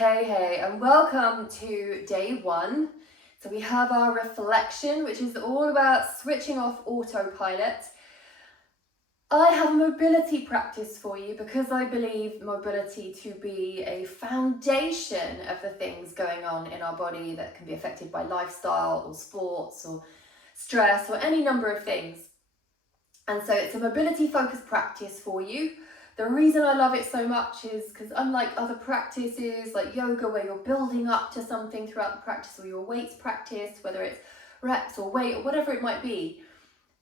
Hey, and welcome to day one. So we have our reflection, which is all about switching off autopilot. I have a mobility practice for you because I believe mobility to be a foundation of the things going on in our body that can be affected by lifestyle or sports or stress or any number of things. And so it's a mobility focused practice for you. The reason I love it so much is because unlike other practices like yoga where you're building up to something throughout the practice, or your weights practice, whether it's reps or weight or whatever it might be,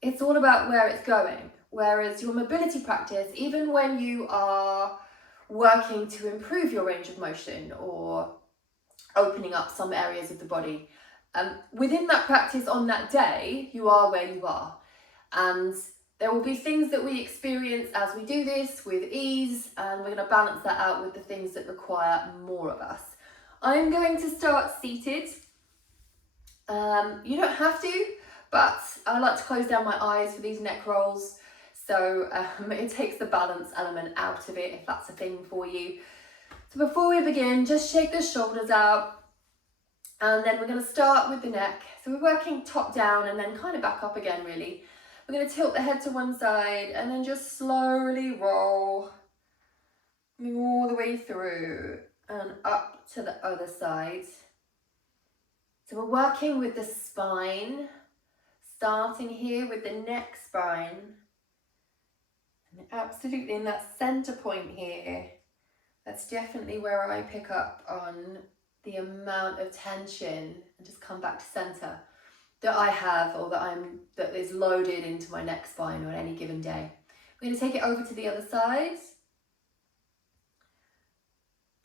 it's all about where it's going. Whereas your mobility practice, even when you are working to improve your range of motion or opening up some areas of the body, within that practice on that day, you are where you are. And there will be things that we experience as we do this with ease, and we're going to balance that out with the things that require more of us. I'm going to start seated. You don't have to, but I like to close down my eyes for these neck rolls, so it takes the balance element out of it if that's a thing for you. So before we begin, just shake the shoulders out, and then we're going to start with the neck. So we're working top down and then kind of back up again really. We're going to tilt the head to one side and then just slowly roll all the way through and up to the other side. So we're working with the spine, starting here with the neck spine. And absolutely in that center point here, that's definitely where I pick up on the amount of tension and just come back to center that I have, or that is loaded into my neck spine on any given day. We're going to take it over to the other side.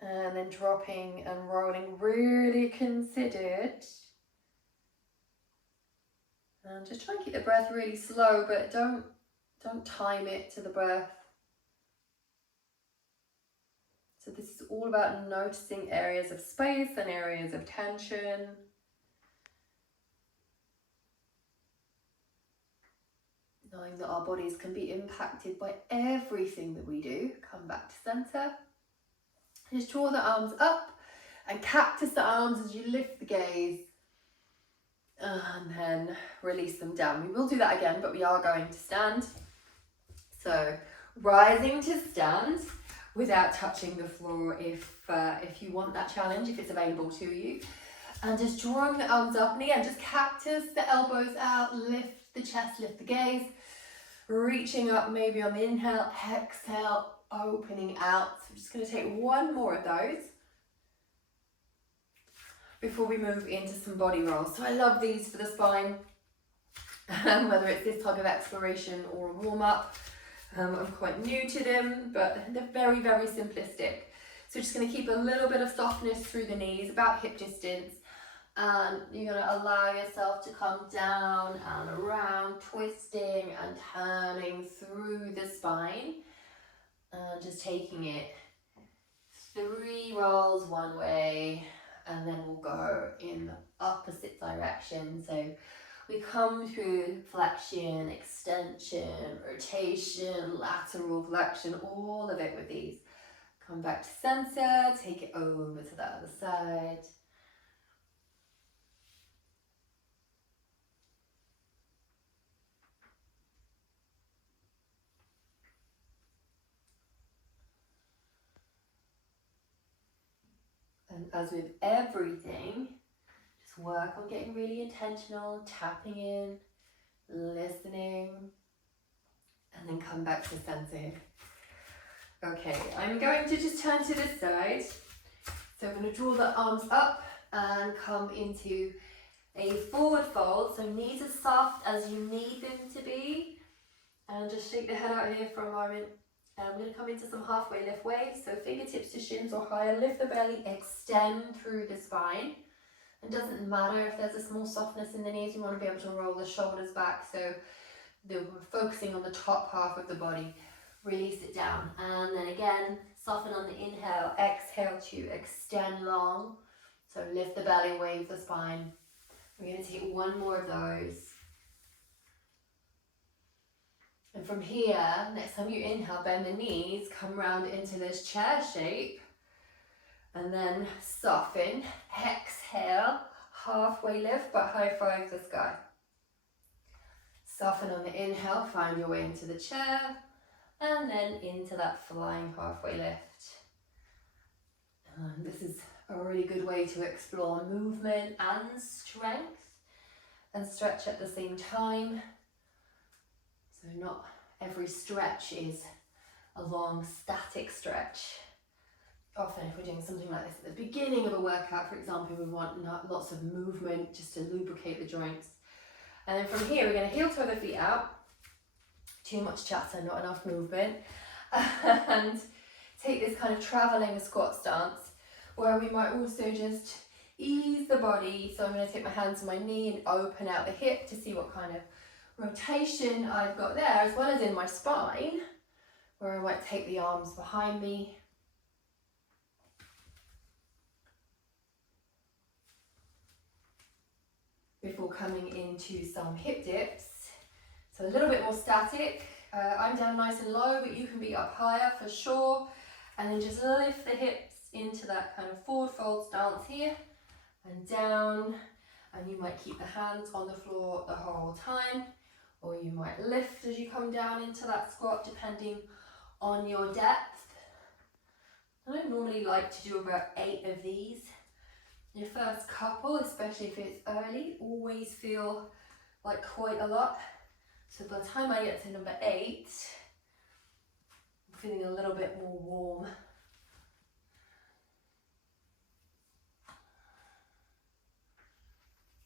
And then dropping and rolling, really considered. And just try and keep the breath really slow, but don't time it to the breath. So this is all about noticing areas of space and areas of tension. Knowing that our bodies can be impacted by everything that we do. Come back to center. Just draw the arms up and cactus the arms as you lift the gaze. And then release them down. We will do that again, but we are going to stand. So rising to stand without touching the floor if you want that challenge, if it's available to you. And just drawing the arms up, and again, just cactus the elbows out, lift the chest, lift the gaze. Reaching up maybe on the inhale, exhale, opening out. So I'm just going to take one more of those before we move into some body rolls. So I love these for the spine, whether it's this type of exploration or a warm-up. I'm quite new to them, but they're very, very simplistic. So just going to keep a little bit of softness through the knees, about hip distance. And you're going to allow yourself to come down and around, twisting and turning through the spine. And just taking it 3 rolls one way, and then we'll go in the opposite direction. So we come through flexion, extension, rotation, lateral flexion, all of it with these. Come back to center, take it over to the other side. And as with everything, just work on getting really intentional, tapping in, listening, and then come back to center. Okay, I'm going to just turn to this side. So I'm going to draw the arms up and come into a forward fold. So knees as soft as you need them to be. And just shake the head out here for a moment. And I'm going to come into some halfway lift waves. So fingertips to shins or higher. Lift the belly, extend through the spine. It doesn't matter if there's a small softness in the knees. You want to be able to roll the shoulders back. So we're focusing on the top half of the body. Release it down. And then again, soften on the inhale. Exhale to extend long. So lift the belly, wave the spine. We're going to take one more of those. And from here, next time you inhale, bend the knees, come round into this chair shape. And then soften, exhale, halfway lift, but high five the sky. Soften on the inhale, find your way into the chair, and then into that flying halfway lift. And this is a really good way to explore movement and strength, and stretch at the same time. So not every stretch is a long static stretch. Often if we're doing something like this at the beginning of a workout, for example, we want lots of movement just to lubricate the joints. And then from here, we're going to heel toe the feet out. Too much chatter, not enough movement. And take this kind of traveling squat stance, where we might also just ease the body. So I'm going to take my hands on my knee and open out the hip to see what kind of rotation I've got there, as well as in my spine, where I might take the arms behind me. Before coming into some hip dips. So a little bit more static. I'm down nice and low, but you can be up higher for sure. And then just lift the hips into that kind of forward fold stance here and down. And you might keep the hands on the floor the whole time, or you might lift as you come down into that squat, depending on your depth. And I normally like to do about 8 of these. Your first couple, especially if it's early, always feel like quite a lot. So by the time I get to number 8, I'm feeling a little bit more warm.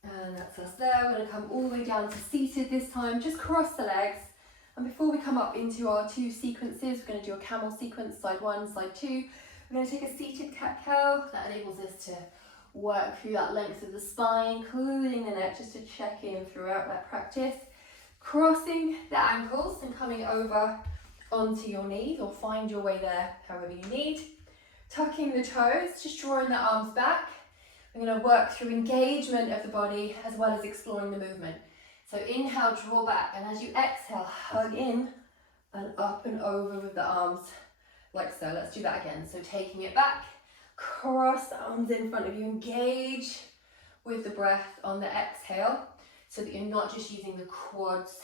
And that's us there. We're going to come all the way down to seated this time. Just cross the legs. And before we come up into our 2 sequences, we're going to do a camel sequence, side 1, side 2. We're going to take a seated cat-cow. That enables us to work through that length of the spine, including the neck, just to check in throughout that practice. Crossing the ankles and coming over onto your knees, or find your way there however you need. Tucking the toes, just drawing the arms back. We're going to work through engagement of the body as well as exploring the movement. So inhale, draw back, and as you exhale, hug in and up and over with the arms like so. Let's do that again. So taking it back, cross the arms in front of you, engage with the breath on the exhale so that you're not just using the quads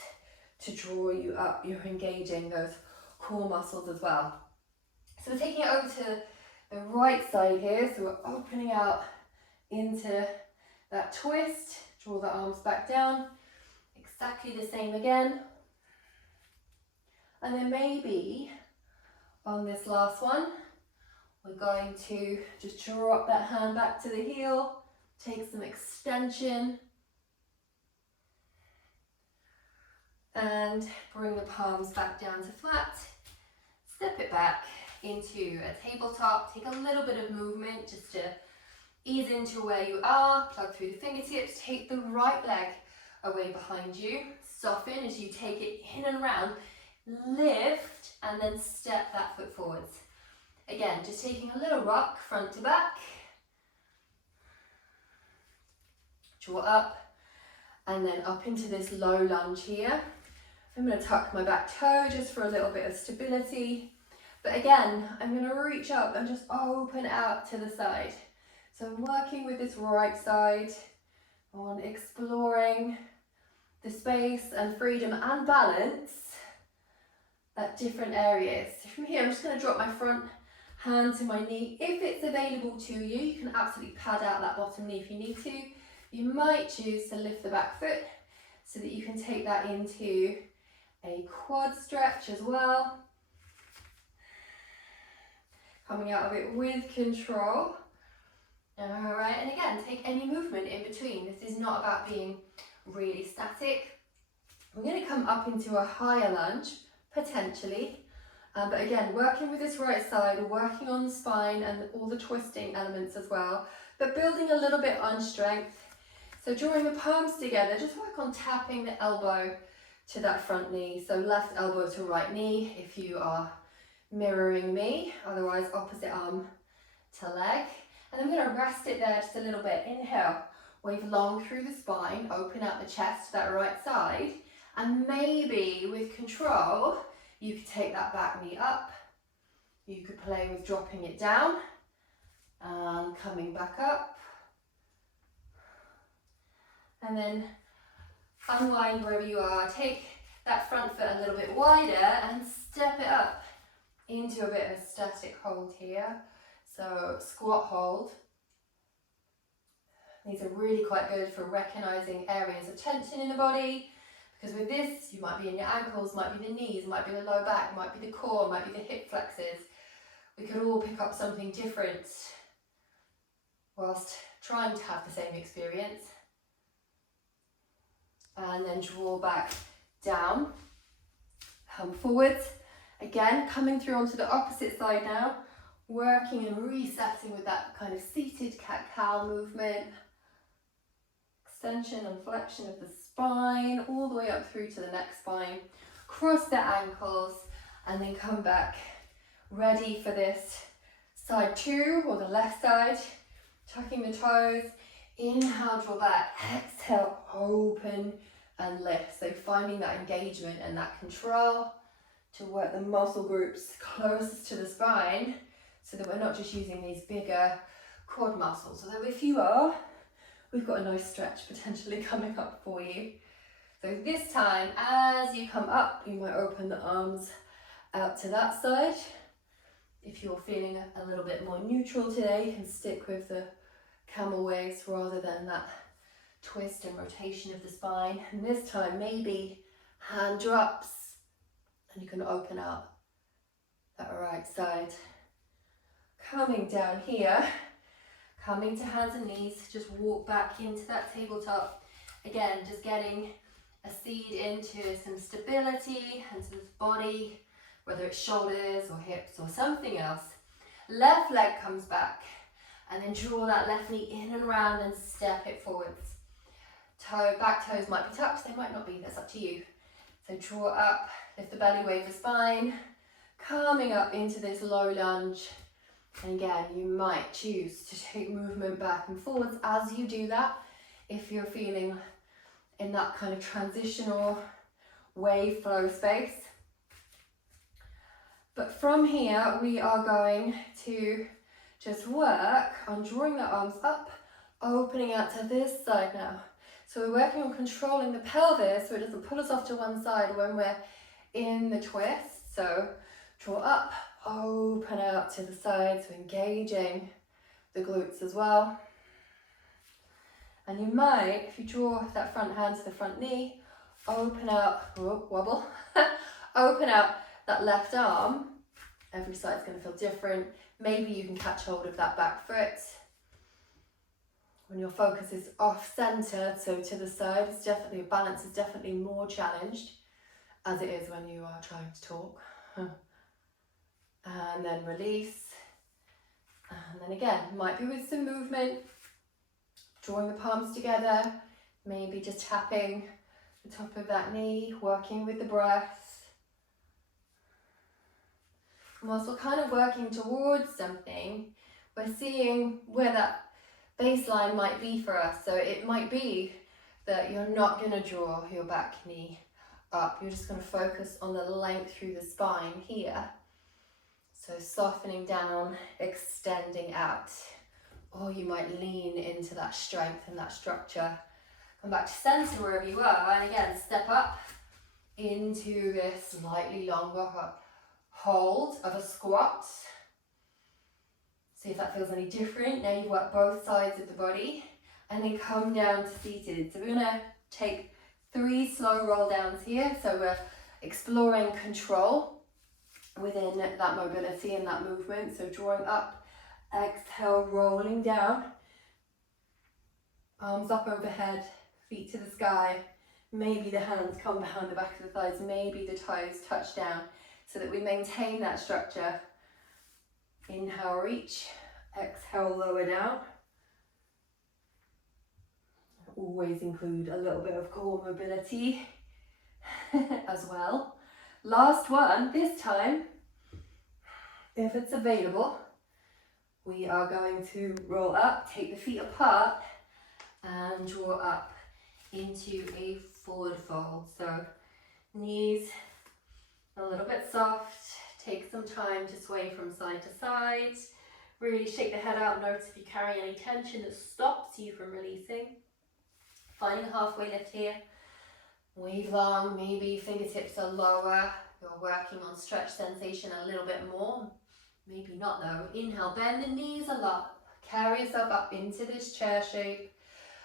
to draw you up, you're engaging those core muscles as well. So we're taking it over to the right side here, so we're opening out into that twist, draw the arms back down, exactly the same again. And then maybe on this last one, we're going to just draw up that hand back to the heel, take some extension, and bring the palms back down to flat. Step it back into a tabletop. Take a little bit of movement just to ease into where you are. Plug through the fingertips. Take the right leg away behind you. Soften as you take it in and round. Lift and then step that foot forwards. Again, just taking a little rock front to back. Draw up and then up into this low lunge here. I'm going to tuck my back toe just for a little bit of stability. But again, I'm going to reach up and just open out to the side. So I'm working with this right side on exploring the space and freedom and balance at different areas. So from here, I'm just going to drop my front hand to my knee. If it's available to you, you can absolutely pad out that bottom knee if you need to. You might choose to lift the back foot so that you can take that into a quad stretch as well. Coming out of it with control. Alright, and again, take any movement in between. This is not about being really static. We're going to come up into a higher lunge, potentially. But again, working with this right side, working on the spine and all the twisting elements as well, but building a little bit on strength. So drawing the palms together, just work on tapping the elbow to that front knee. So left elbow to right knee if you are mirroring me, otherwise opposite arm to leg. And I'm going to rest it there just a little bit. Inhale, wave long through the spine, open out the chest to that right side, and maybe with control, you could take that back knee up. You could play with dropping it down And coming back up. And then unwind wherever you are. Take that front foot a little bit wider and step it up into a bit of a static hold here. So squat hold. These are really quite good for recognizing areas of tension in the body, because with this you might be in your ankles, might be the knees, might be the low back, might be the core, might be the hip flexors. We could all pick up something different whilst trying to have the same experience. And then draw back down, come forwards. Again, coming through onto the opposite side now, working and resetting with that kind of seated cat-cow movement. Extension and flexion of the spine, all the way up through to the next spine. Cross the ankles and then come back, ready for this side two, or the left side. Tucking the toes, inhale, draw back, exhale, open and lift. So finding that engagement and that control to work the muscle groups closest to the spine, so that we're not just using these bigger quad muscles. Although if you are, we've got a nice stretch potentially coming up for you. So this time, as you come up, you might open the arms out to that side. If you're feeling a little bit more neutral today, you can stick with the camel waves rather than that twist and rotation of the spine. And this time, maybe hand drops and you can open out that right side. Coming down here, coming to hands and knees, just walk back into that tabletop. Again, just getting a seed into some stability and some body, whether it's shoulders or hips or something else. Left leg comes back, and then draw that left knee in and around and step it forwards. Back toes might be tucked, they might not be, that's up to you. So draw up, lift the belly, wave the spine, coming up into this low lunge. And again, you might choose to take movement back and forwards as you do that, if you're feeling in that kind of transitional wave flow space. But from here, we are going to just work on drawing the arms up, opening out to this side now. So we're working on controlling the pelvis so it doesn't pull us off to one side when we're in the twist. So draw up, open out to the side, so engaging the glutes as well. And you might, if you draw that front hand to the front knee, open out, wobble, open out that left arm. Every side's going to feel different. Maybe you can catch hold of that back foot. When your focus is off-centered, so to the side, it's definitely, balance is definitely more challenged, as it is when you are trying to talk. And then release. And then again, might be with some movement, drawing the palms together, maybe just tapping the top of that knee, working with the breath. And whilst we're kind of working towards something, we're seeing where that baseline might be for us. So it might be that you're not going to draw your back knee up. You're just going to focus on the length through the spine here. So softening down, extending out. Or you might lean into that strength and that structure. Come back to center wherever you are. And again, step up into this slightly longer hold of a squat. See if that feels any different. Now you've worked both sides of the body. And then come down to seated. So we're going to take 3 slow roll downs here. So we're exploring control within that mobility and that movement. So drawing up, exhale, rolling down. Arms up overhead, feet to the sky. Maybe the hands come behind the back of the thighs. Maybe the toes touch down so that we maintain that structure. Inhale, reach. Exhale, lower down. Always include a little bit of core mobility as well. Last one, this time, if it's available, we are going to roll up, take the feet apart and draw up into a forward fold. So knees a little bit soft, take some time to sway from side to side, Really shake the head out. Notice if you carry any tension that stops you from releasing. Finding a halfway lift here. Wave long, maybe fingertips are lower. You're working on stretch sensation a little bit more. Maybe not though. Inhale, bend the knees a lot. Carry yourself up into this chair shape.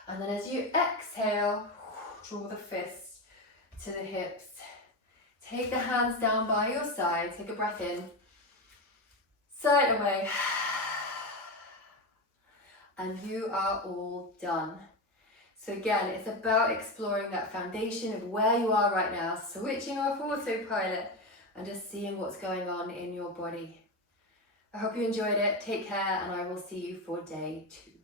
And then as you exhale, draw the fist to the hips. Take the hands down by your side. Take a breath in. Side away. And you are all done. So again, it's about exploring that foundation of where you are right now, switching off autopilot and just seeing what's going on in your body. I hope you enjoyed it. Take care, and I will see you for day 2.